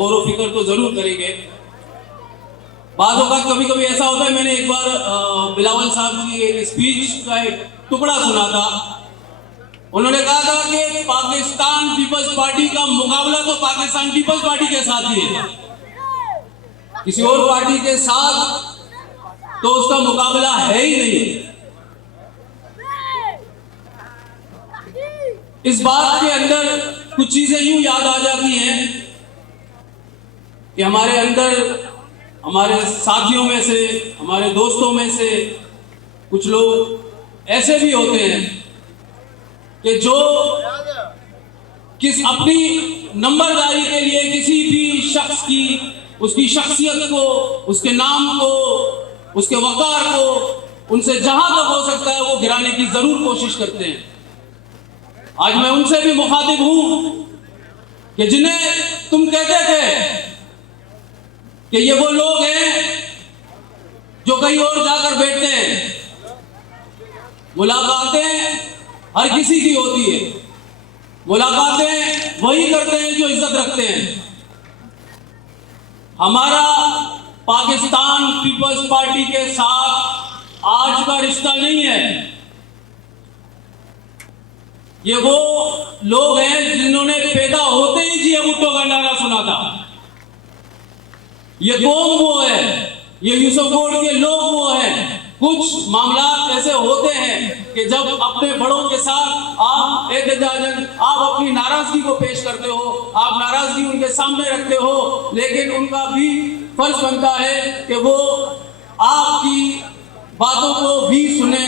गौर व फिक्र तो जरूर करेंगे। बाद औक़ात कभी कभी ऐसा होता है, मैंने एक बार बिलावल साहब की एक स्पीच का एक टुकड़ा सुना था। उन्होंने कहा था कि पाकिस्तान पीपल्स पार्टी का मुकाबला तो पाकिस्तान पीपल्स पार्टी के साथ ही है, किसी और पार्टी के साथ तो उसका मुकाबला है ही नहीं। इस बात के अंदर कुछ चीजें यूं याद आ जाती हैं कि हमारे अंदर, हमारे साथियों में से, हमारे दोस्तों में से कुछ लोग ऐसे भी होते हैं कि जो अपनी नंबरदारी के लिए किसी भी शख्स की, उसकी शख्सियत को, उसके नाम को, उसके वक़ार को, उनसे जहां तक हो सकता है वो गिराने की जरूर कोशिश करते हैं। आज मैं उनसे भी मुखातिब हूं कि जिन्हें तुम कहते थे कि ये वो लोग हैं जो कहीं और जाकर बैठते हैं। मुलाकातें हर किसी की होती है, मुलाकातें वही करते हैं जो इज्जत रखते हैं। हमारा पाकिस्तान पीपल्स पार्टी के साथ आज का रिश्ता नहीं है। ये वो लोग हैं जिन्होंने पैदा होते ही जिया भुट्टो का नारा सुना था। ये कौम वो है, ये यूसुफगोड के लोग वो हैं। कुछ मामला ऐसे होते हैं कि जब अपने बड़ों के साथ आप एहतजाजन, आप अपनी नाराजगी को पेश करते हो, आप नाराजगी उनके सामने रखते हो, लेकिन उनका भी फर्ज बनता है कि वो आपकी बातों को भी सुने,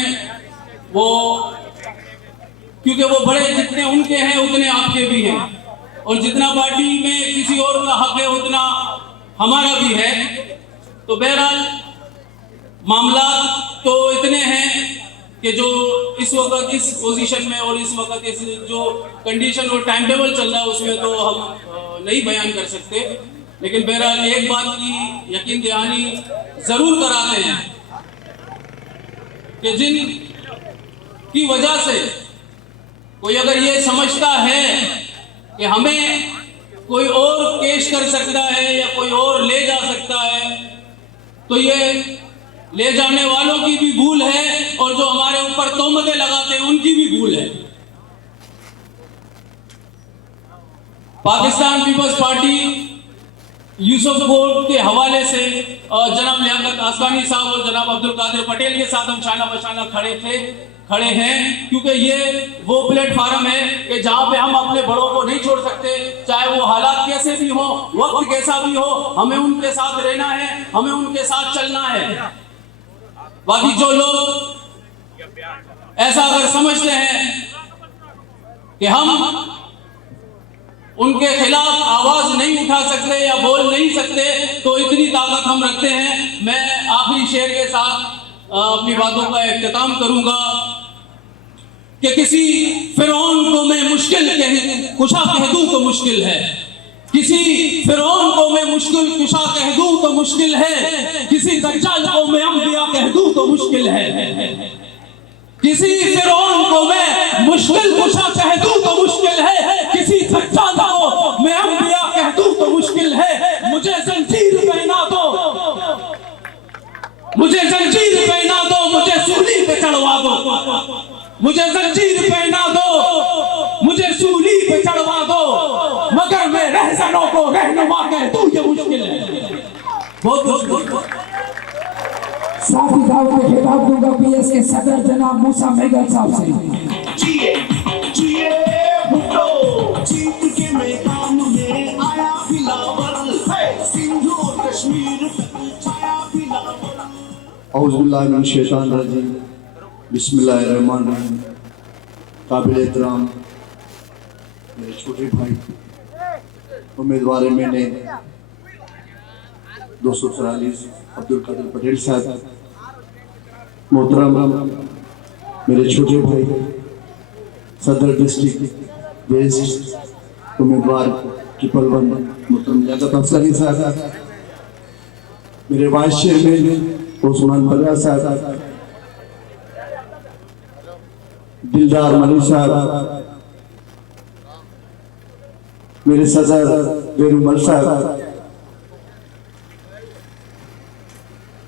वो, क्योंकि वो बड़े जितने उनके हैं उतने आपके भी हैं, और जितना पार्टी में किसी और का हक है उतना हमारा भी है। तो बहरहाल मामला तो इतने हैं कि जो इस वक्त इस पोजीशन में और इस वक्त इस जो कंडीशन और टाइम टेबल चल रहा है उसमें तो हम नहीं बयान कर सकते, लेकिन बहरहाल एक बात की यकीन दहानी जरूर कराते हैं कि जिन की वजह से कोई अगर ये समझता है कि हमें कोई और पेश कर सकता है या कोई और ले जा सकता है, तो ये ले जाने वालों की भी भूल है और जो हमारे ऊपर तोहमतें लगाते हैं उनकी भी भूल है। पाकिस्तान पीपल्स पार्टी यूसुफगोड के हवाले से जनाब लियाकत आसवानी साहब और जनाब अब्दुल कादिर पटेल के साथ हम शाना बशाना खड़े हैं, क्योंकि ये वो प्लेटफार्म है कि जहां पे हम अपने बड़ों को नहीं छोड़ सकते, चाहे वो हालात कैसे भी हो, वक्त कैसा भी हो, हमें उनके साथ रहना है, हमें उनके साथ चलना है। बाकी जो लोग ऐसा अगर समझते हैं कि हम उनके खिलाफ आवाज नहीं उठा सकते या बोल नहीं सकते, तो इतनी ताकत हम रखते हैं। मैं आखिरी शेर के साथ अपनी बातों का इख्तिताम करूंगा कि किसी फिरौन को मैं मुश्किल कुशा कह दूं तो मुश्किल है, किसी फिरौन को मैं मुश्किल कुशा कह दूं तो मुश्किल है, किसी दज्जाल को मैं अंबिया कह दूं तो मुश्किल है, किसी फिरौन को मैं मुश्किल कुशा कह दूं तो मुश्किल है, किसी दज्जाल को मैं अंबिया कह दूं तो मुश्किल है। मुझे जंजीर पहना दो, मुझे जंजीर पहना दो, मुझे सूली पे चढ़वा दो, मुझे जंजीर पहना दो, मुझे सूली पे चढ़वा दो, मगर मैं रहज़नों को रहनुमा कह दूं ये मुश्किल है। बहुत साथ ही दावत खिताब दूंगा पीएस के सदर जनाब मूसा मेघल साहब से। भुट्टो जीत के मैदान में आया बिलावल, सिंधु और कश्मीर छाया बिलावल। औज़ु बिल्लाहि मिनश शैतानिर रजीम, बिस्मिल्लाहिर रहमानिर रहीम। काबिल एहतराम मेरे छोटे भाई उम्मीदवार मैंने 243 अब्दुल कादिर पटेल साहब, मोहतरम मेरे छोटे भाई सदर डिस्ट्रिक्ट वेस्ट उम्मीदवार ट्रिपल 1 मोहतरम लियाकत आसवानी साहब, मेरे वाइस चेयरमैन उस्मान बलवा साहब, दिलदार मनी साहब, मेरे सदर बेरुमल साहब,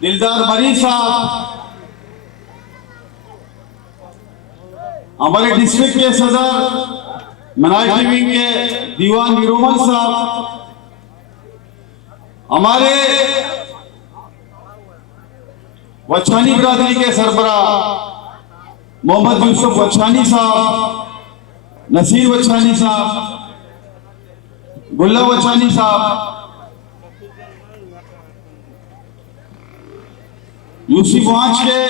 दिलदार मरी साहब, हमारे डिस्ट्रिक्ट के सदर माइनॉरिटी विंग के दीवान निरोमल साहब, हमारे वच्छानी बिरादरी के सरबरा मोहम्मद यूसुफ वच्छानी साहब, नसीर वच्छानी साहब, गुल्ला वच्छानी साहब, यूसी पांच के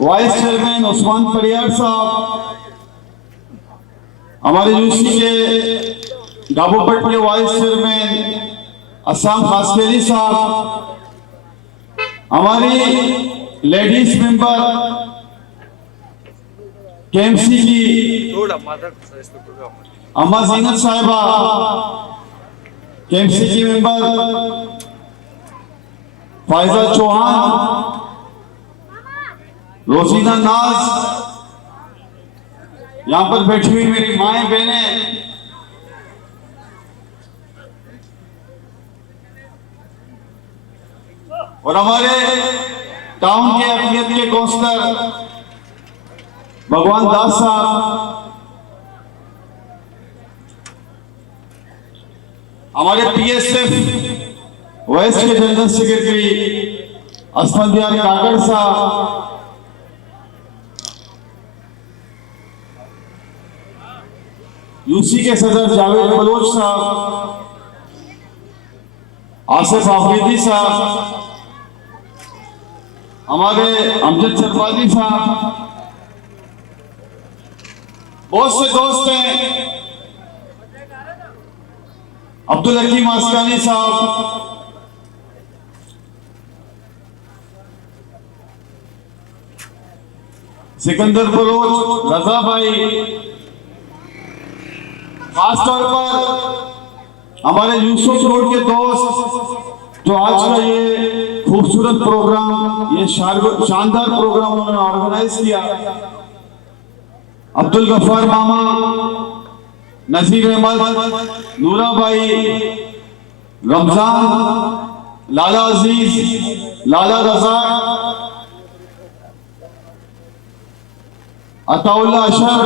वाइस चेयरमैन उस्मान परियार साहब, हमारे यूसी के गाबोपट के वाइस चेयरमैन अस्साम खासकेली साहब, हमारी लेडीज मेंबर केएमसी की अम्मा जीनत साहिबा, केएमसी की मेंबर फायजा चौहान, रोजीना नाज, यहां पर बैठी हुई मेरी माएं बहनें, और हमारे टाउन के अखियत के काउंसलर भगवान दास साहब, हमारे पीएसएफ वेस्ट के जनरल सेक्रेटरी असफंदियार काकड़ साहब, यूसी के सदर जावेद बलोच साहब, आसिफ आफरीदी साहब, हमारे अमजद सरफराजी साहब, बहुत से दोस्त हैं, अब्दुल हकीम आसकानी साहब, सिकंदर बलोच, रजा भाई, खासतौर पर हमारे यूसुफ रोड के दोस्त जो आज का ये खूबसूरत प्रोग्राम, ये शानदार प्रोग्राम उन्होंने ऑर्गेनाइज किया, अब्दुल गफ्फार मामा, नजीर अहमद, नूरा भाई, रमजान, लाला अजीज, लाला रजा, अताउल्ला अशर,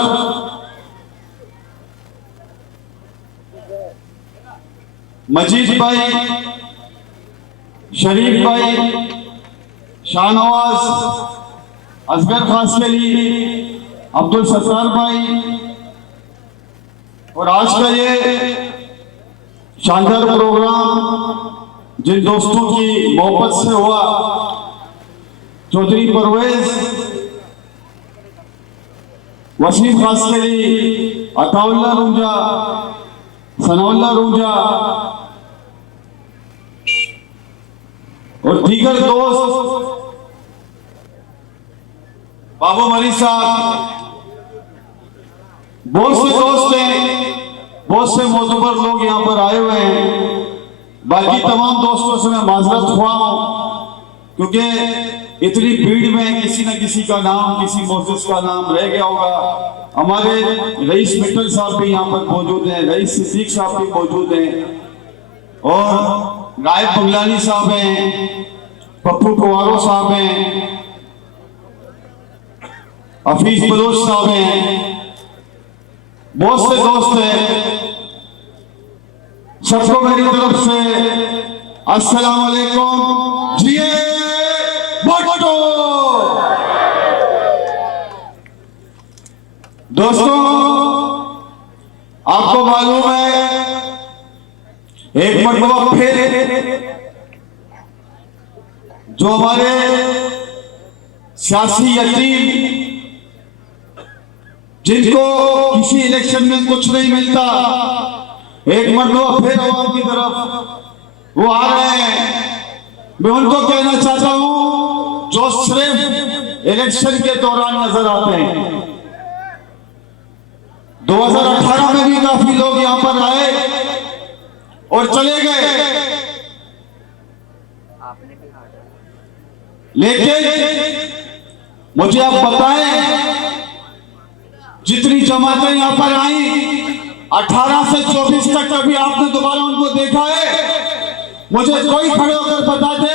मजीद भाई, शरीफ भाई, शाहनवाज, असगर खासकेली, अब्दुल सत्तार भाई, और आज का ये शानदार प्रोग्राम जिन दोस्तों की मोहब्बत से हुआ, चौधरी परवेज, वसीम खासकेली, अताउल्ला रूंजा, सनाउल्ला रूंजा और दीगर दोस्त, बाबू मरी साहब, बहुत से दोस्त हैं, बहुत से मोतबर लोग यहाँ पर आए हुए हैं। बाकी तमाम दोस्तों से मैं माजरत हुआ हूँ क्योंकि इतनी भीड़ में किसी न किसी का नाम, किसी मोहसिस का नाम रह गया होगा। हमारे रईस मित्तल साहब भी यहाँ पर मौजूद हैं, रईस सिद्दीक साहब भी मौजूद हैं, और गायब बंगलानी साहब हैं, पप्पू कुवारो साहब हैं, हफीज बलोच साहब हैं, बहुत से दोस्त हैं। सबको मेरी तरफ से अस्सलाम वालेकुम, जिए भुट्टो। दोस्तों, आपको मालूम है एक मरतबा फिर जो हमारे सियासी यतीम जिनको किसी इलेक्शन में कुछ नहीं मिलता, एक मरतबा फिर आवाम की तरफ वो आ रहे हैं। मैं उनको कहना चाहता हूं जो सिर्फ इलेक्शन के दौरान नजर आते हैं। 2018 में भी काफी लोग यहां पर आए और चले गए, लेकिन मुझे आप बताएं जितनी जमातें यहां पर आई 18 से 24 तक, कभी आपने दोबारा उनको देखा है? मुझे कोई खड़े होकर बता दे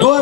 2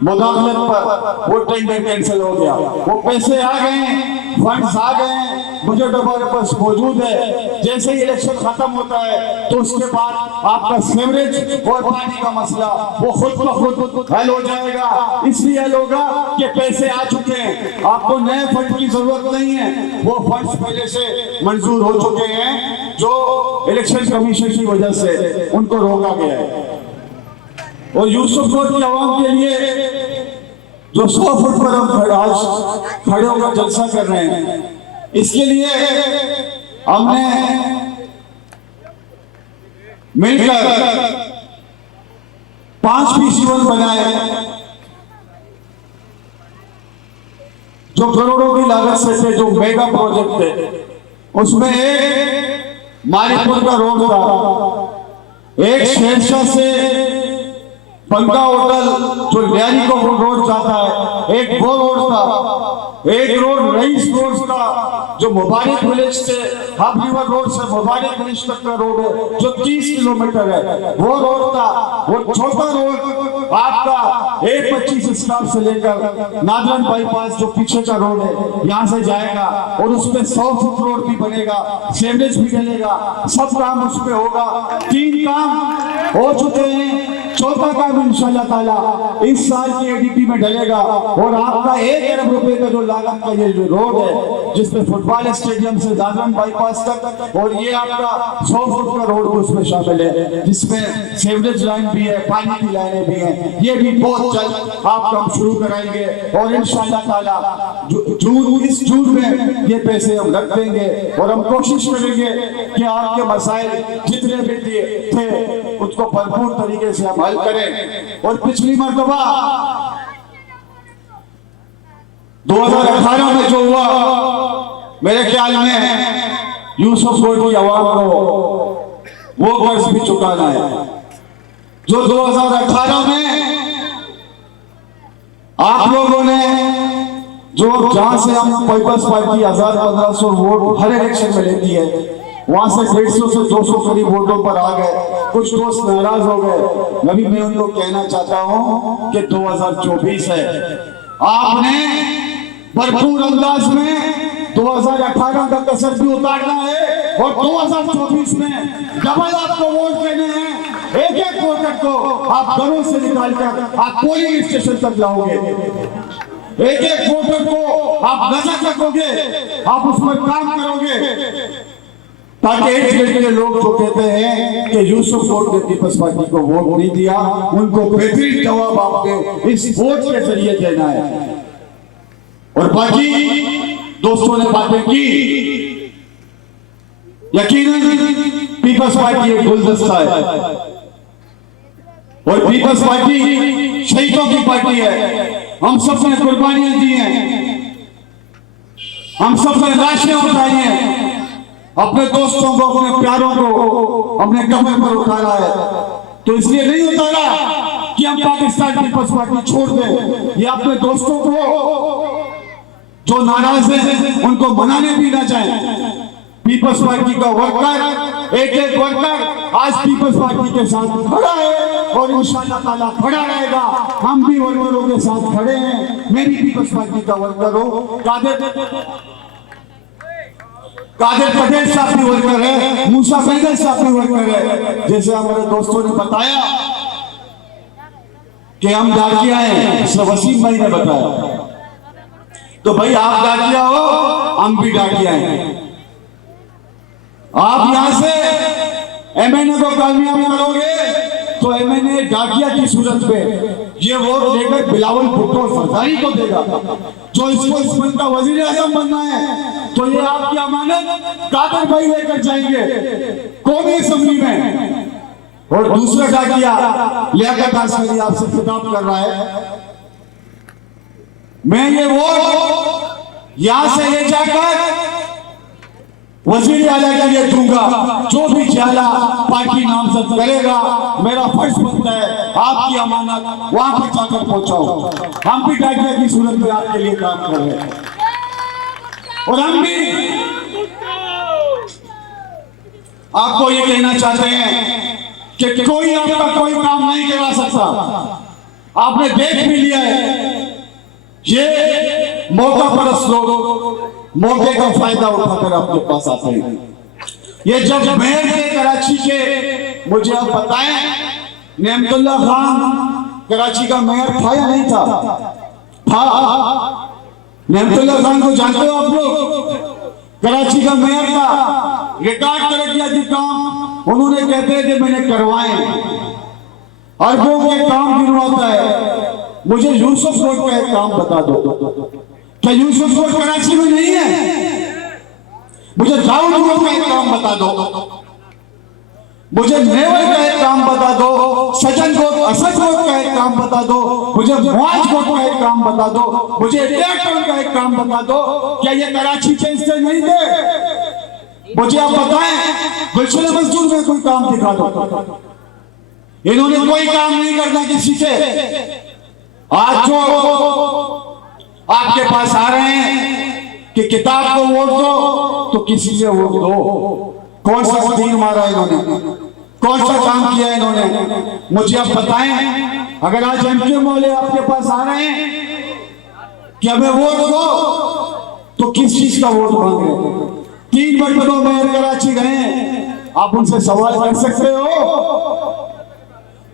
मुदाखलत पर वो टेंडर कैंसिल हो गया। वो पैसे आ गए, फंड्स आ गए, मुझे हमारे पास मौजूद है। जैसे ही इलेक्शन खत्म होता है तो उसके बाद आपका सीवरेज और पानी का मसला वो खुद ब खुद हल हो जाएगा। इसलिए हल होगा कि पैसे आ चुके हैं, आपको नए फंड की जरूरत नहीं है। वो फंड्स पहले से मंजूर हो चुके हैं, जो इलेक्शन कमीशन की वजह से उनको रोका गया है। और यूसुफकोट की आवाम के लिए जो 100 फुट पर हम आज खड़े होकर जलसा कर रहे हैं, इसके लिए हमने मिलकर 5 PC1 बनाए, जो करोड़ों की लागत से थे, जो मेगा प्रोजेक्ट थे। उसमें एक मारीपुर का रोड था, एक शेरशाह से पंगा होटल जो लियारी को रोड जाता है, एक वो रोड था, एक रोड रईस रोड का जो मुबारक विलेज से हब रिवर रोड से मुबारक विलेज तक का रोड है, जो 30 किलोमीटर है, वो रोड था। वो छोटा रोड आपका A25 स्टाफ से लेकर नादरन बाईपास जो पीछे का रोड है, यहाँ से जाएगा और उसमें 100 फुट रोड भी बनेगा, सीवरेज भी डलेगा, सब काम उसमें होगा। 3 काम हो चुके हैं, चौथा काम इंशाल्लाह ताला इस साल की ADP में डलेगा। और आपका 1 अरब रुपए का जो लागत का ये जो रोड है, जिसमें फुटबॉल स्टेडियम से दादरन बाईपास तक, और ये आपका 100 फुट का रोड भी उसमें शामिल है, जिसमें सीवरेज लाइन भी है, पानी की लाइनें भी हैं। ये भी बहुत जल्द आप काम शुरू कराएंगे और इंशाल्लाह ताला इस जून में ये पैसे हम रख देंगे। और हम कोशिश करेंगे कि आपके मसाइल जितने भी थे उसको भरपूर तरीके से हम हल करें। और पिछली मर्तबा 2018 में जो हुआ, मेरे ख्याल में यूसुफकोट की आवाम को वो कर्ज भी चुकाना है। जो 2018 में आप लोगों ने जो जहां से हम पीपल्स पार्टी 1500 वोट हर इलेक्शन में लेती है, वहां से 150 से 200 करीब वोटों पर आ गए। कुछ दोस्त नाराज हो गए। अभी मैं उनको कहना चाहता हूं कि 2024 है, आपने भरपूर अंदाज में 2018 का कसर भी उतारना है और 2024 में डबल आपको वोट देने हैं। एक वोटर को आप घरों से निकालकर आप पोलिंग स्टेशन तक लाओगे, एक वोटर को आप नजर रखोगे, आप उस पर काम करोगे, ताकि एक जगह के लोग जो कहते हैं कि यूसुफकोट ने पीपल्स पार्टी को वोट नहीं दिया, उनको बेहतरीन जवाब आपने इस वोट के जरिए देना है। और बाकी दोस्तों ने बातें की, यकीनन पीपल्स पार्टी एक गुलदस्ता है और पीपल्स पार्टी शहीदों की पार्टी है। हम सब ने कुर्बानियां दी हैं, हम सब ने लाशें उठाई हैं, अपने दोस्तों को, अपने प्यारों को अपने कमर पर उतारा है। तो इसलिए नहीं उतारा कि हम पाकिस्तान पीपल्स पार्टी छोड़ दें। ये अपने दोस्तों को जो नाराज हैं उनको मनाने भी ना चाहें। पीपल्स पार्टी का वर्कर, एक वर्कर आज पीपल्स पार्टी के साथ खड़ा है और इंशाअल्लाह ताला खड़ा रहेगा। हम भी वर्करों के साथ खड़े हैं। मैं भी पीपल्स पार्टी का वर्कर हूँ। कादिर पटेल साहब भी वर्कर है, मूसा फैसल साहब भी वर्कर है। जैसे हमारे दोस्तों ने बताया कि हम डाकिया हैं, वसीम भाई ने बताया, तो भाई आप डाकिया हो, हम भी डाकिया हैं। आप यहां से MNA को कामयाब करोगे तो MNA डाकिया की सूरत में ये वोट लेकर बिलावल भुट्टो सरदारी को देगा। जो इसको इस मुल्क का वजीर आजम बनना है तो ये आपकी अमानत कादिर भाई लेकर जाएंगे कौमी असेंबली में। और दूसरा डाकिया लियाकत आसरी आपसे खिताब कर रहा है, मैं ये वोट यहां से ले जाकर वजीर आला के लिए दूंगा। जो भी चाला पार्टी नामजद करेगा, मेरा फर्ज बनता है आपकी अमानत वहां पर जाकर पहुंचाओ। हम भी डाकिया की सूरत में आपके लिए काम कर रहे हैं और हम भी आपको ये कहना चाहते हैं कि कोई आपका कोई काम नहीं करा सकता। आपने देख भी लिया है, ये मौका परस्त लोग मौके का फायदा उठाकर आपके पास आते हैं। ये जब मेयर थे कराची के, मुझे आप बताएं, नेमतुल्ला खान कराची का मेयर था या नहीं था? था। नेमतुल्ला खान को जानते हो आप लोग? कराची का मेयर था, रिकॉर्ड कर दिया जी काम, उन्होंने कहते थे मैंने करवाए, अरबों के काम गिनवाता है। मुझे यूसुफ रोड का एक काम बता दो, क्या यूसुफ रोड कराची में नहीं है? मुझे दाऊद रोड का एक काम बता दो, मुझे नेवर का एक काम बता दो, सजन रोड, असद रोड का एक काम बता दो, मुझे मुआज रोड का एक काम बता दो, मुझे एयरटेल का एक काम बता दो। क्या ये कराची के हिस्से नहीं थे? मुझे आप बताएं, गुलशन मजदूर में कोई काम दिखा दो। इन्होंने कोई काम नहीं करना किसी से। आज जो आपके पास आ रहे हैं कि किताब को वोट दो, तो किसी से वोट दो। कौन सा तीर मारा इन्होंने, कौन सा काम किया इन्होंने, मुझे आप बताएं। अगर आज एमके मौले आपके पास आ रहे हैं कि हमें वोट दो, तो किस चीज का वोट मांग रहे हैं? 3 मरतबा मेयर कराची गए, आप उनसे सवाल कर सकते हो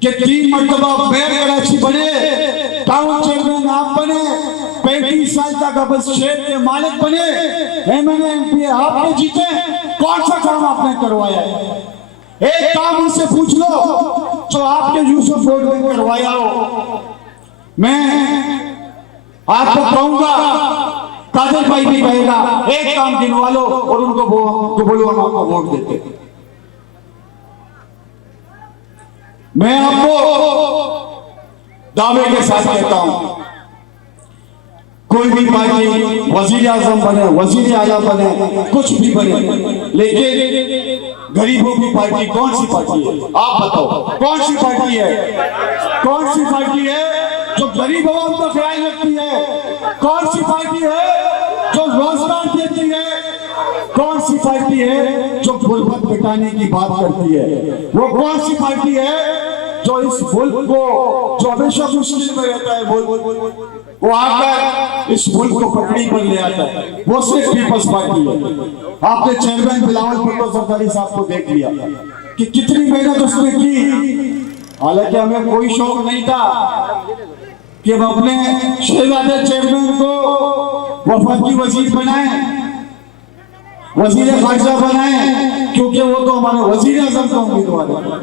कि 3 मरतबा मेयर कराची बने, टाउन चेयरमैन आप बने, 35 साल तक आप इस शहर के मालिक बने, एमएनए आपने जीते, कौन सा काम आपने करवाया है? एक काम उनसे पूछ लो जो आपके यूसुफ रोड में करवाया हो। मैं आपको कहूंगा, कादिर भाई भी कहेगा, एक काम गिनवा लो और उनको बोलो हम आपको वोट देते। मैं आपको दावे के साथ कहता हूं, कोई भी पार्टी वजीर आजम बने, वजीर आला बने, कुछ भी बने, लेकिन गरीबों की पार्टी कौन सी पार्टी है? आप बताओ, कौन सी पार्टी है? कौन सी पार्टी है जो गरीब आवाम का ख्याल रखती है? कौन सी पार्टी है जो रोजगार देती है? कौन सी पार्टी है जो गुर्बत मिटाने की बात करती है? वो कौन सी पार्टी है जो इस मुल्क को, जो हमेशा मुश्किल में रहता है मुल्क, वो आकर इस मुल्क को पटड़ी पर ले आता है? वो सिर्फ पीपल्स पार्टी है। आपने चेयरमैन बिलावल भुट्टो जरदारी साहब को देख लिया कि कितनी मेहनत उसने की। हालांकि हमें कोई शौक नहीं था कि हम अपने शहजादे चेयरमैन को वफाक की वजीर बनाए, वजीर खारजा बनाए, क्योंकि वो तो हमारे वजीर आजम का उम्मीदवार है।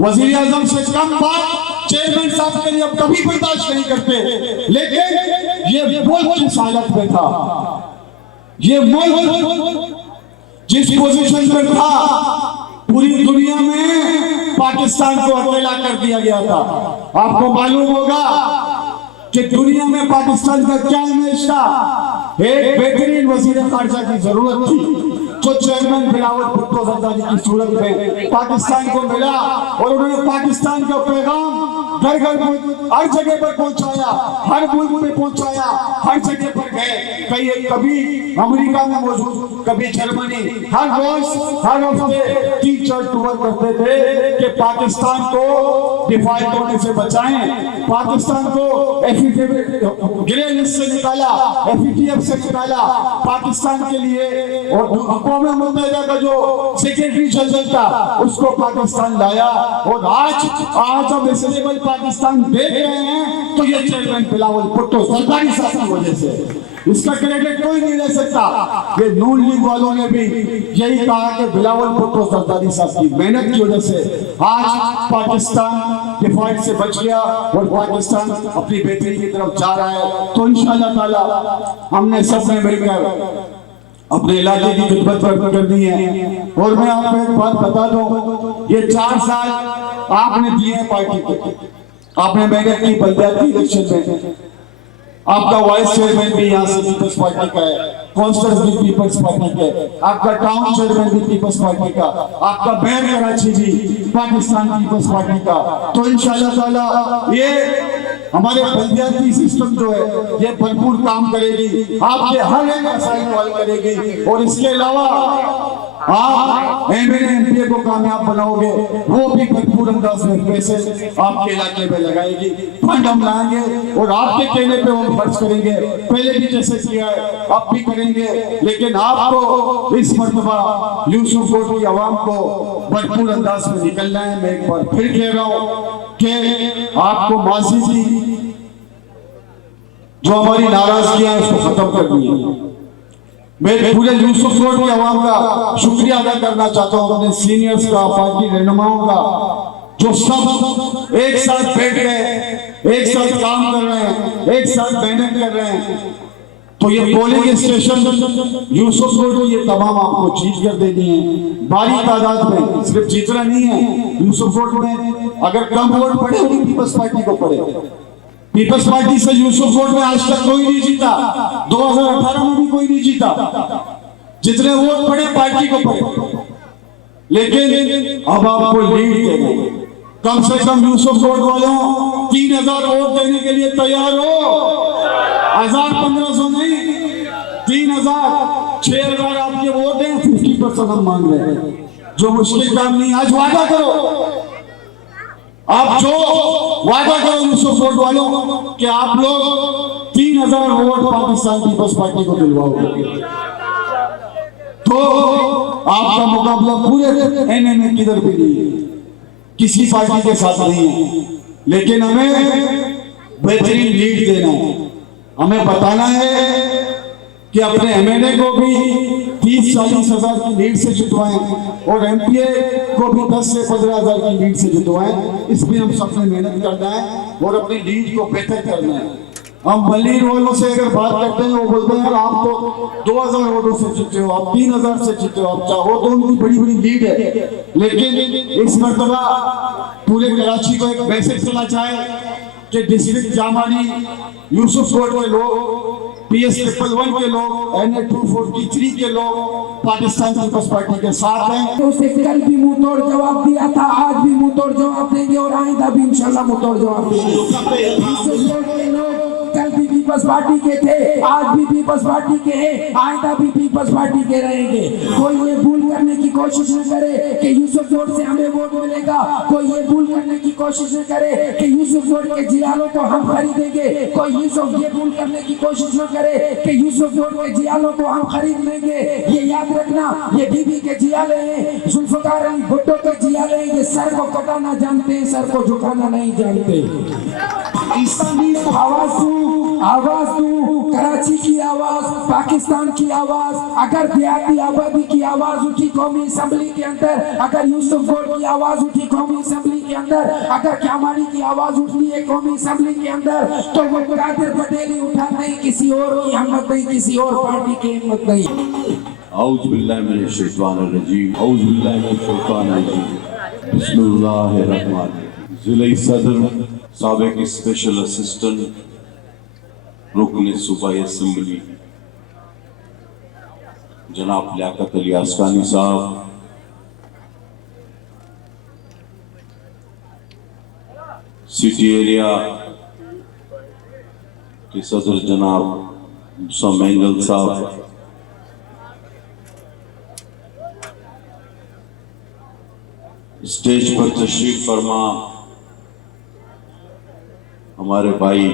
वजीर आजम से कम बात चेयरमैन साहब के लिए अब कभी बर्दाश्त नहीं करते, लेकिन ये मुल्क किस हालत में था, ये मुल्क जिस पोजीशन में था, पूरी दुनिया में पाकिस्तान को अकेला कर दिया गया था। आपको मालूम होगा कि दुनिया में पाकिस्तान का क्या इमेज था। एक बेहतरीन वजीर खारजा की जरूरत थी, जो चेयरमैन बिलावल भुट्टो जरदारी की सूरत में पाकिस्तान को मिला, और उन्होंने पाकिस्तान का पैगाम घर घर हर जगह पर पहुंचाया, हर मुल्क में पहुंचाया, हर जगह पर गए। कभी अमेरिका में मौजूद, कभी जर्मनी, हर रोज हर हफ्ते 3-4 टूर करते थे कि पाकिस्तान को डिफॉल्ट होने से बचाएं, पाकिस्तान को ग्रे लिस्ट से निकाला, एफएटीएफ से निकाला, पाकिस्तान के लिए, और अक़वाम मुत्तहिदा का जो सेक्रेटरी जनरल था उसको पाकिस्तान लाया। और आज हम इस्लामाबाद पाकिस्तान देख रहे हैं तो ये चेयरमैन बिलावल भुट्टो जरदारी साहब की वजह से। इसका क्रेडिट कोई नहीं ले सकता। ये नून लीग वालों ने भी यही कहा कि बिलावल भुट्टो जरदारी साहब की मेहनत की वजह से आज पाकिस्तान डिफॉल्ट से बच गया और पाकिस्तान अपनी बेहतरी की तरफ जा रहा है। तो इंशाअल्लाह ताला हमने सबने मिलकर अपने इलाके की खिदमत करनी है। और मैं आपको एक बात बता दूं, ये 4 साल आपने दिए हैं पार्टी को, आपने मेहनत की बल्दियाती इलेक्शन में, आपका वाइस चेयरमैन भी यहाँ से पीपल्स पार्टी का है, काउंसलर भी पीपल्स पार्टी के, आपका टाउन चेयरमैन भी पीपल्स पार्टी का, आपका मेयर कराची भी पाकिस्तान पीपल्स पार्टी का। तो इंशाअल्लाह ताला ये हमारे बल्दियाती सिस्टम जो है ये भरपूर काम करेगी, आपके हर एक मसाइल को हल करेगी। और इसके अलावा आप MLA को कामयाब बनाओगे, वो भी भरपूर अंदाज में पैसे आपके इलाके में लगाएगी, फंड हम लाएंगे और आपके कहने पे हम खर्च करेंगे, पहले भी जैसे किया है अब भी करेंगे, लेकिन आपको इस मर्तबा यूसुफकोट की आवाम को भरपूर अंदाज में निकलना है। मैं एक बार फिर कह रहा हूँ कि आपको माजी की जो हमारी नाराजगियां है उसको खत्म करनी है। मैं पूरे यूसुफकोट की आवाम का शुक्रिया अदा करना चाहता हूँ, अपने सीनियर्स का, पार्टी रहनुमाओं का, जो सब एक साथ बैठ गए, एक साथ काम कर रहे हैं, एक साथ मेहनत कर रहे हैं। तो ये पोलिंग स्टेशन यूसुफकोट को ये तमाम आपको चीज कर देनी है, भारी तादाद में, सिर्फ जीतना नहीं है। यूसुफकोट में अगर कम वोट पड़े होगी पीपल्स पार्टी को पड़े, पीपल्स पार्टी से यूसुफकोट में आज तक कोई नहीं जीता, 2018 में भी कोई नहीं जीता, जितने वोट पड़े पार्टी को पड़े। लेकिन अब आपको लीड देना, कम से कम यूसुफकोट वालों 3000 वोट देने के लिए तैयार हो, 1000-1500 नहीं, 3000, 6000 आपके वोट हैं, 50% हम मांग रहे हैं, जो मुश्किल काम नहीं। आज वादा करो, आप जो वादा करो यूसुफकोट वालों कि आप लोग 3000 वोट पाकिस्तान पीपल्स पार्टी को दिलवाओगे, तो आपका मुकाबला पूरे एनए में किधर भी नहीं है, किसी पार्टी के साथ नहीं है। लेकिन हमें बेहतरीन लीड देना है, हमें बताना है कि अपने MLA को भी 30-40 हजार की लीड से जितवाएं और MPA को भी 10 से 15 हजार की लीड से जितवाएं। इसमें हम सबने मेहनत करना है और अपनी लीड को बेहतर करना है। हम बलीर वालों से अगर बात करते हैं, वो बोलते हैं यार आप तो 2000 वोटों से जीते हो, आप 3000 से जीते हो, आप चाहो तो उनकी बड़ी बड़ी लीड है। लेकिन इस मर्तबा पूरे कराची को एक मैसेज चला जाए कि डिस्ट्रिक्ट जामानी, यूसुफकोट के लोग, PS 111 के लोग, NA 243 के लोग पाकिस्तान पीपल्स पार्टी के साथ हैं। उसे कल भी मुंह तोड़ जवाब दिया था, आज भी मुंह तोड़ जवाब देंगे और आइंदा भी इंशाल्लाह मुंह तोड़ जवाब देंगे। कल भी पीपल्स पार्टी के थे, आज भी पीपल्स पार्टी के हैं, आइंदा भी पीपल्स पार्टी के रहेंगे। कोई ये भूल करने की कोशिश न करे कि यूसुफकोट से हमें वोट मिलेगा, कोई ये भूल करने की कोशिश न करे कि यूसुफकोट के जियालों को हम खरीदेंगे, कोई ये भूल करने की कोशिश न करे कि यूसुफकोट के जियालों को हम खरीद लेंगे। ये याद रखना, ये बीबी के जियाले हैं, जुल्फकार अली भुट्टो के जियाले हैं, ये सर को कटाना जानते हैं, सर को झुकाना नहीं जानते। आवाज दू, कराची की आवाज, पाकिस्तान की आवाज। अगर देहाती आबादी की आवाज उठी कौमी असेंबली के अंदर, अगर यूसुफकोट की आवाज उठी कौमी असेंबली के अंदर, अगर क्यामानी की आवाज उठती है कौमी असेंबली के अंदर, तो वो कादिर पटेल ही उठाते हैं, किसी और की हिम्मत नहीं, किसी और पार्टी की हिम्मत नहीं। औज़ु बिल्लाहि मिनश शैतानिर रजीम, औज़ु बिल्लाहि मिनश शैतानिर रजीम, बिस्मिल्लाहिर रहमानिर रहीम। ज़िले सदर साबिक़ स्पेशल असिस्टेंट रुकन सूबाई असेंबली जनाब लियाकत अली आसकानी साहब, सिटी एरिया के सदर जनाब मुसा मैंगल साहब, स्टेज पर तशरीफ फरमा हमारे भाई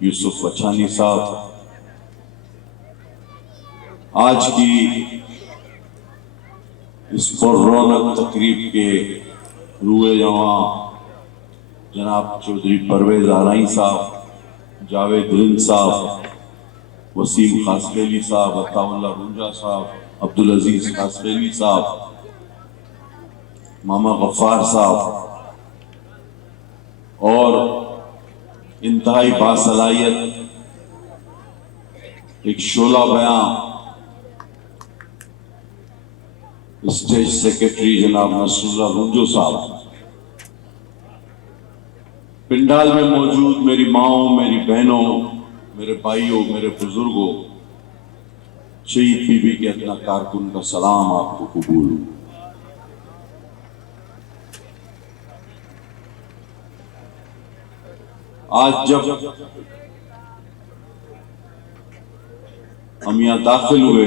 यूसुफ वछानी साहब, आज की इस पुररौनक तकरीब के रूए जवां जनाब चौधरी परवेज आराई साहब, जावेद रिंद साहब, वसीम खासखेली साहब, अताउल्लाह रुंजा साहब, अब्दुल अजीज खासखेली साहब, मामा गफ्फार साहब और इंतहाई बासलाहियत एक शोला बयां स्टेज सेक्रेटरी जनाब नसरुल्लाह रुंजो साहब, पिंडाल में मौजूद मेरी माओं, मेरी बहनों, मेरे भाइयों, मेरे बुजुर्गों, शहीद बीबी के अदना कारकुन का सलाम आपको कबूल। आज जब हम यहाँ दाखिल हुए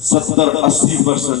70-80%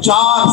4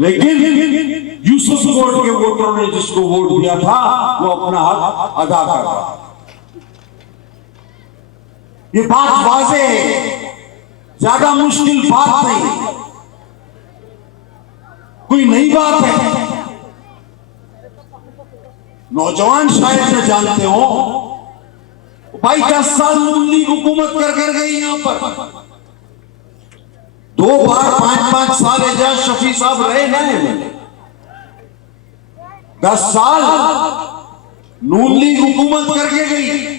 लेकिन यूसुफ कोर्ट के वोटरों ने जिसको वोट दिया था वो अपना हक अदा कर रहा। ये बात वाज़ेह है, ज्यादा मुश्किल बात नहीं, कोई नई बात है। नौजवान शायद न जानते हो, भाई 10 साल नून लीग हुकूमत कर गई यहां पर, 2 बार 5-5 साल एजाज शफी साहब रहे हैं। 10 साल नून लीग हुकूमत करके गई।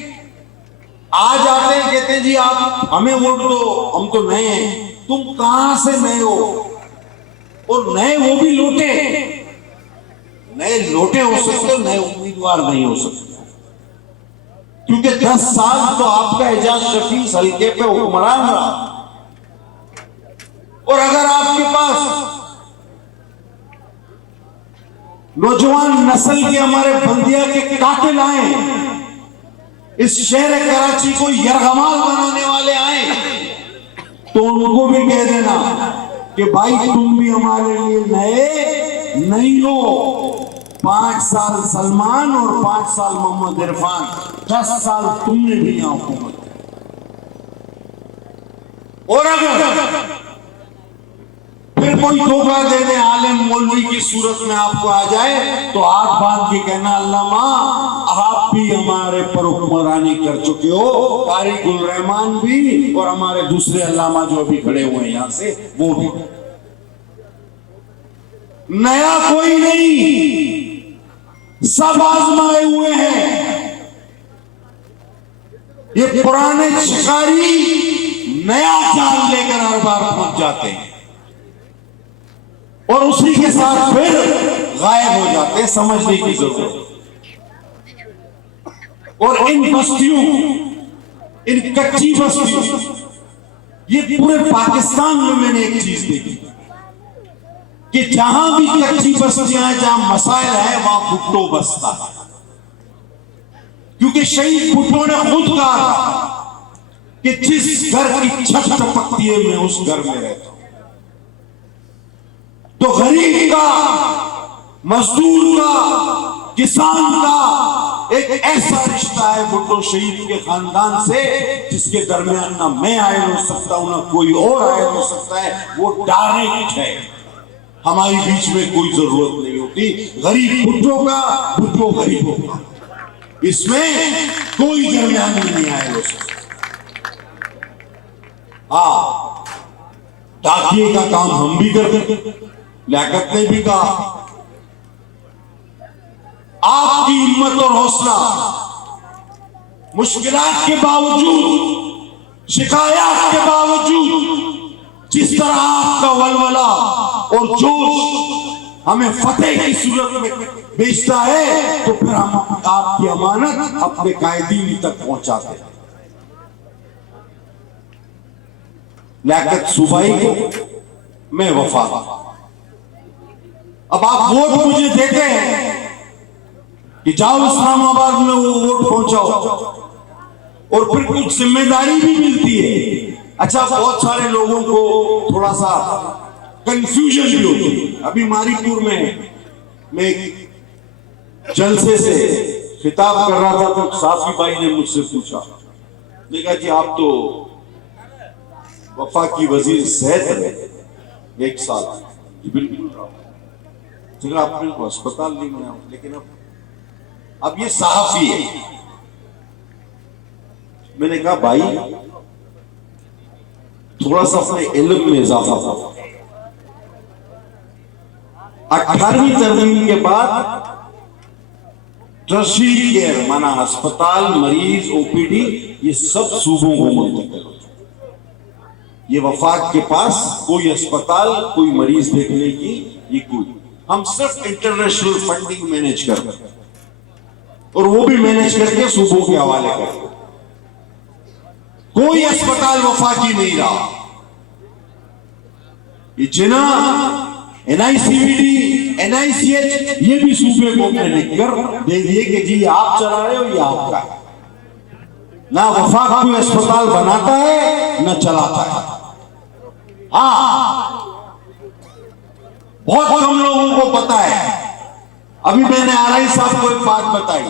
आज आते हैं कहते हैं जी आप हमें वोट दो, हम तो नए हैं। तुम कहां से नए हो? और नए वो भी लोटे, नए लोटे हो सकते हो, नए उम्मीदवार नहीं हो सकते, क्योंकि 10 साल तो आपका एजाज शफी हल्के पे हुक्मरान रहा। और अगर आपके पास नौजवान नस्ल के हमारे बल्दिया के कातिल आए, इस शहर कराची को यरगमाल बनाने वाले आए, तो उनको भी कह देना कि भाई तुम भी हमारे लिए नए नहीं हो। 5 साल सलमान और 5 साल मोहम्मद इरफान, 10 साल तुमने भी यहां हुकूमत। और अगर फिर कोई धोखा दे दे आलिम मौलवी की सूरत में आपको आ जाए, तो हाथ बांध के कहना अल्लामा आप भी हमारे पर हुक्मरानी कर चुके हो, कारी गुल रहमान भी और हमारे दूसरे अल्लामा जो अभी खड़े हुए हैं यहां से, वो भी। नया कोई नहीं, सब आजमाए हुए हैं। ये पुराने शिकारी नया जाल लेकर हर बार पहुंच जाते हैं और उसी के साथ फिर गायब हो जाते हैं, समझने की जरूरत। और इन बस्तियों, इन कच्ची बस्तियों, ये पूरे पाकिस्तान में मैंने एक चीज देखी कि जहां भी कच्ची बस्तियां हैं, जहां मसाइल है, वहां भुट्टो बसता है। क्योंकि शहीद भुट्टो ने खुद कहा कि जिस घर की छत टपकती है मैं उस घर में रहता हूं। तो गरीब का, मजदूर का, किसान का एक ऐसा रिश्ता है भुट्टो शहीद के खानदान से, जिसके दरमियान ना मैं आयल हो सकता हूं, ना कोई और आयल हो सकता है। वो डायरेक्ट है, हमारी बीच में कोई जरूरत नहीं होती। गरीब भुट्टो का, भुट्टो गरीबों का, इसमें कोई दरमियान नहीं आयल हो सकता। हाँ, डाकिए का काम हम भी करते। लियाकत ने भी कहा आपकी हिम्मत और हौसला, मुश्किलात के बावजूद, शिकायत के बावजूद, जिस तरह आपका वलवला और जोश हमें फतेह की सूरत में भेजता है, तो फिर हम आपकी अमानत अपने कायदीन तक पहुंचाते हैं। लियाकत सूबाई को, मैं वफा। अब आप वोट मुझे देते हैं कि जाओ इस्लामाबाद में वो वोट पहुंचाओ, और फिर कुछ जिम्मेदारी भी मिलती है। अच्छा, बहुत सारे लोगों को थोड़ा सा कंफ्यूजन भी होती है। अभी मारीपुर में मैं एक जलसे से खिताब कर रहा था, तो साफी भाई ने मुझसे पूछा, देखा जी आप तो वफा की वजीर सेहत रहे 1 साल। बिल्कुल, आपने को अस्पताल नहीं बनाया, लेकिन अब ये सहाफी है। मैंने कहा भाई थोड़ा सा अपने इल्म में इजाफा था। 18वीं तरमीम के बाद टर्शियरी केयर, माना अस्पताल, मरीज, ओपीडी, ये सब सूबों को मुंतकिल हो। ये वफाक के पास कोई अस्पताल, कोई मरीज देखने की ये कोई, हम सिर्फ इंटरनेशनल फंडिंग मैनेज करते हैं, और वो भी मैनेज करके सूबों के हवाले करते। कोई अस्पताल वफाकी नहीं रहा। ये जिना, NICVD, NICH, ये भी सूबे को लिखकर दे दिए कि जी आप चला रहे हो, ये आपका है। ना वफाक कोई अस्पताल बनाता है, ना चलाता है। हाँ, बहुत कम लोगों को पता है। अभी मैंने आरआई साहब को एक बात बताई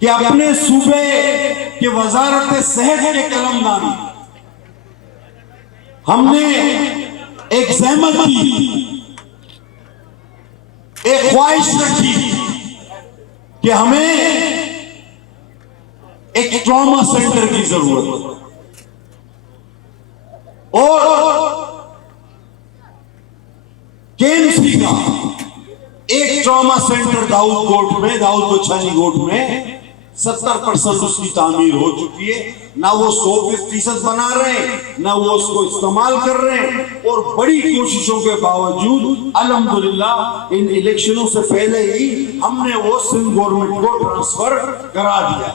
कि अपने सूबे के वजारत सेहत के कलमदानी हमने एक सहमत की, एक ख्वाहिश रखी कि हमें एक ट्रॉमा सेंटर की जरूरत है और केएमसी का एक ट्रॉमा सेंटर दाऊद कोट में, दाऊद बछानी कोट में 70% उसकी तामीर हो चुकी है। ना वो 100% बना रहे हैं, ना वो उसको इस्तेमाल कर रहे हैं, और बड़ी कोशिशों के बावजूद अल्हम्दुलिल्लाह इन इलेक्शनों से पहले ही हमने वो सिंध गवर्नमेंट को ट्रांसफर करा दिया।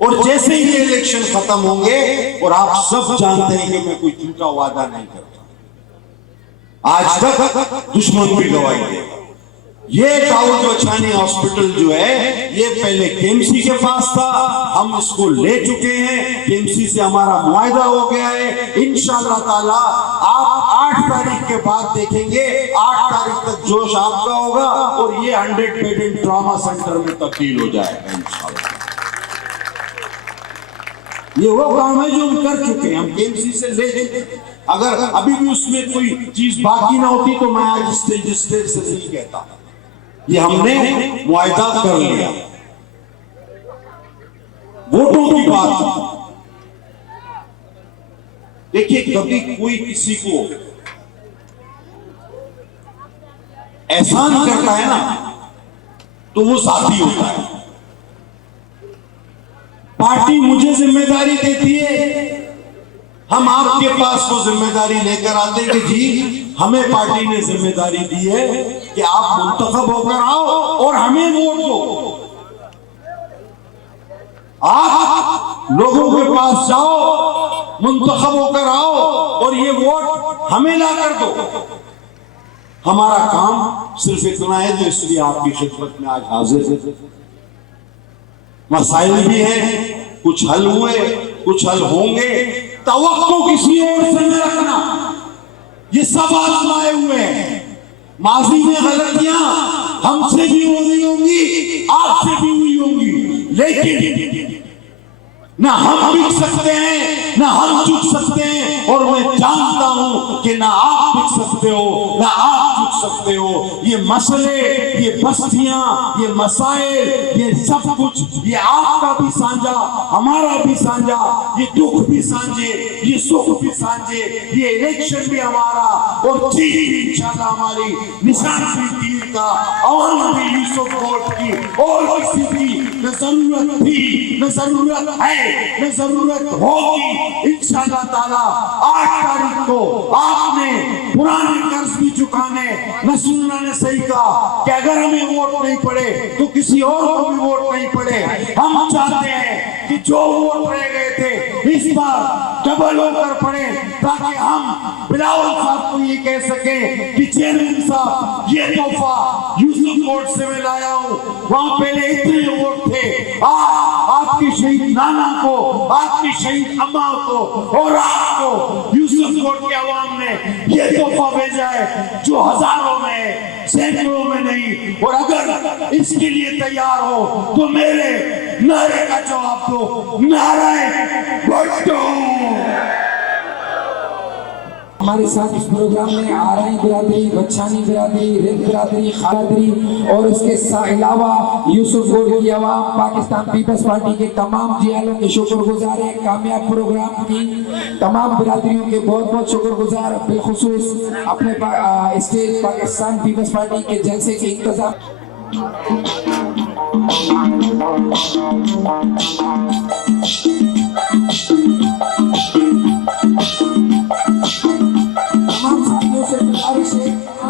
और जैसे ही ये इलेक्शन खत्म होंगे, और आप सब जानते हैं कि मैं कोई झूठा वादा नहीं करता, आज तक दुश्मन भी गवाही देगा। ये दाऊद बछानी हॉस्पिटल जो है, ये पहले केएमसी के पास था, हम इसको ले चुके हैं, केएमसी से हमारा मुआहदा हो गया है। इंशाअल्लाह ताला आप 8 तारीख के बाद देखेंगे, 8 तारीख तक जोश आपका होगा और ये 100 बेड ट्रॉमा सेंटर में तब्दील हो जाएगा इंशाअल्लाह। ये वो काम है जो हम कर चुके हैं, हम केएमसी से ले चुके। अगर अभी भी उसमें कोई चीज बाकी ना होती तो मैं आज स्टेज से नहीं कहता। ये हमने मुआहदा कर लिया। वोटों की बात, देखिए कभी कोई किसी को एहसान करता है ना तो वो साथी होता है। पार्टी मुझे जिम्मेदारी देती है, हम आपके पास वो जिम्मेदारी लेकर आते हैं कि जी हमें पार्टी ने जिम्मेदारी दी है कि आप मुंतखब होकर आओ और हमें वोट दो। आप लोगों के पास जाओ, मुंतखब होकर आओ और ये वोट हमें ला कर दो। हमारा काम सिर्फ इतना है, तो इसलिए आपकी खिदमत में आज हाजिर है। मसाइल भी हैं, कुछ हल हुए, कुछ हल होंगे। तवक्को किसी और से न रखना, ये सब आजमाए हुए हैं। माजी में गलतियां हमसे भी हो रही होंगी, आपसे भी हुई होंगी, लेकिन ना हम बिक सकते हैं, ना हम झुक सकते हैं। और मैं जानता हूं कि ना आप बिक सकते हो, ना आप झुक सकते हो। ये मसले, ये बस्तियां, ये मसाइल, ये सब कुछ, ये आपका भी साझा, हमारा भी साझा, ये दुख भी साझे, ये सुख भी साझे, ये इलेक्शन भी हमारा और जीत इंशाल्लाह हमारी। निशान भी तीर का, अवाम भी यूसुफ कोर्ट की, और किसी भी न जरूरत थी, न जरूरत है, न जरूरत होगी। इंशाअल्लाह ताला 8 तारीख को आपने पुराने कर्ज भी चुकाने। नसूरुल्लाह ने सही कहा कि अगर हमें वोट नहीं पड़े तो किसी और को भी वोट नहीं पड़े। हम चाहते हैं कि जो वोट रह गए थे इस बार डबल होकर पड़े, ताकि हम बिलावल साहब को ये कह सके कि चेयरमैन साहब ये तोहफा यूसुफ कोर्ट से मैं लाया हूँ, वहां पहले इतने वोट थे, आपकी शहीद नाना को, आपकी शहीद अम्मा को और आपको यूसुफ कोर्ट के अवाम ने ये तोहफा भेजा है जो हजारों में, सैकड़ों में नहीं। और अगर इसके लिए तैयार हो तो मेरे नारे का जवाब दो, नारे भुट्टो। हमारे साथ इस प्रोग्राम में आरआई बिरादरी, बछानी बिरादरी, रिंद बिरादरी, खादरी और इसके अलावा यूसुफ कोर्ट की आवाम, पाकिस्तान पीपल्स पार्टी के तमाम जियालों के शुक्रगुजार हैं। कामयाब प्रोग्राम की तमाम बिरादरियों के बहुत बहुत शुक्रगुजार। बिलखुसूस अपने स्टेज पाकिस्तान पीपल्स पार्टी के जलसे के इंतजाम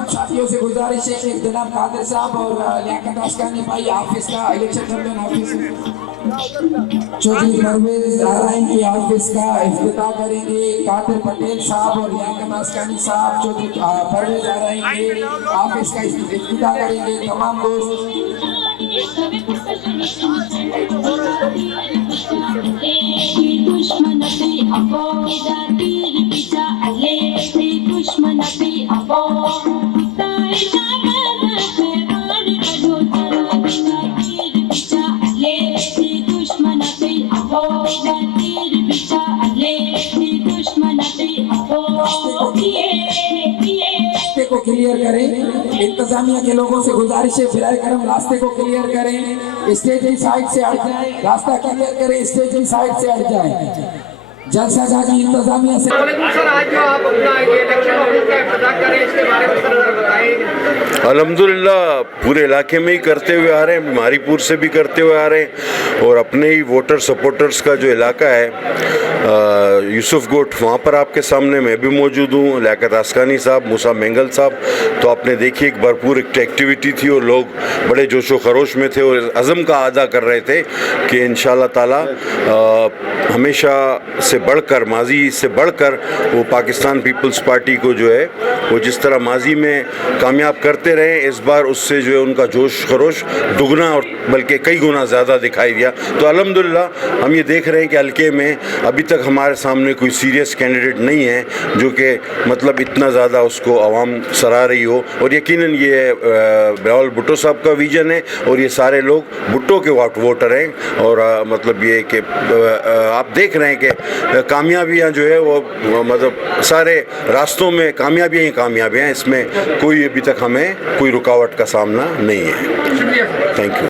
साथियों से गुजारिश है कि जनाब कादिर साहब और लियाकत अस्कानी भाई ऑफिस का election campaign office Chaudhry Parvez RI के ऑफिस का इफ्तिताह करेंगे। कादिर पटेल साहब और लियाकत अस्कानी साहब चौधरी परवेज आरआई के ऑफिस का इफ्तिताह करेंगे। तमाम दोस्त दुश्मन क्लियर करें। इंतजामिया के लोगों से गुजारिश है फिराए करम रास्ते को क्लियर करें, स्टेज की साइड से हट जाए, रास्ता क्लियर करें, स्टेज की साइड से हट जाए। जलसा जागी इंतजामिया से। सर, आज जो आप अपना ये इलेक्शन ऑफिस का इफ्तिताह करें, इसके बारे में सर बताएं। अल्हम्दुलिल्लाह पूरे इलाके में ही करते हुए आ रहे हैं, मारीपुर से भी करते हुए आ रहे हैं, और अपने ही वोटर सपोर्टर्स का जो इलाका है यूसुफ गोट, वहाँ पर आपके सामने मैं भी मौजूद हूँ, लियाकत आसकानी साहब, मूसा मेंगल साहब। तो आपने देखी एक भरपूर एक्टिविटी थी और लोग बड़े जोशो खरोश में थे और अज़म का अदा कर रहे थे कि इंशाअल्लाह ताला हमेशा से बढ़कर, माजी से बढ़कर वो पाकिस्तान पीपल्स पार्टी को जो है वो जिस तरह माजी में कामयाब करते रहे, इस बार उससे जो है उनका जोश खरोश दुगना और बल्कि कई गुना ज़्यादा दिखाई दिया। तो अल्हम्दुलिल्लाह हम ये देख रहे हैं कि हल्के में अभी तक हमारे सामने कोई सीरियस कैंडिडेट नहीं है जो कि मतलब इतना ज़्यादा उसको आवाम सराह रही हो, और यकीनन ये बिलावल भुट्टो साहब का विजन है और ये सारे लोग भुट्टो के वोटर हैं। और मतलब ये कि आप देख रहे हैं कि कामयाबियाँ जो है वो मतलब सारे रास्तों में कामयाबियाँ ही कामयाबियाँ, इसमें कोई अभी तक हमें कोई रुकावट का सामना नहीं है। Thank you.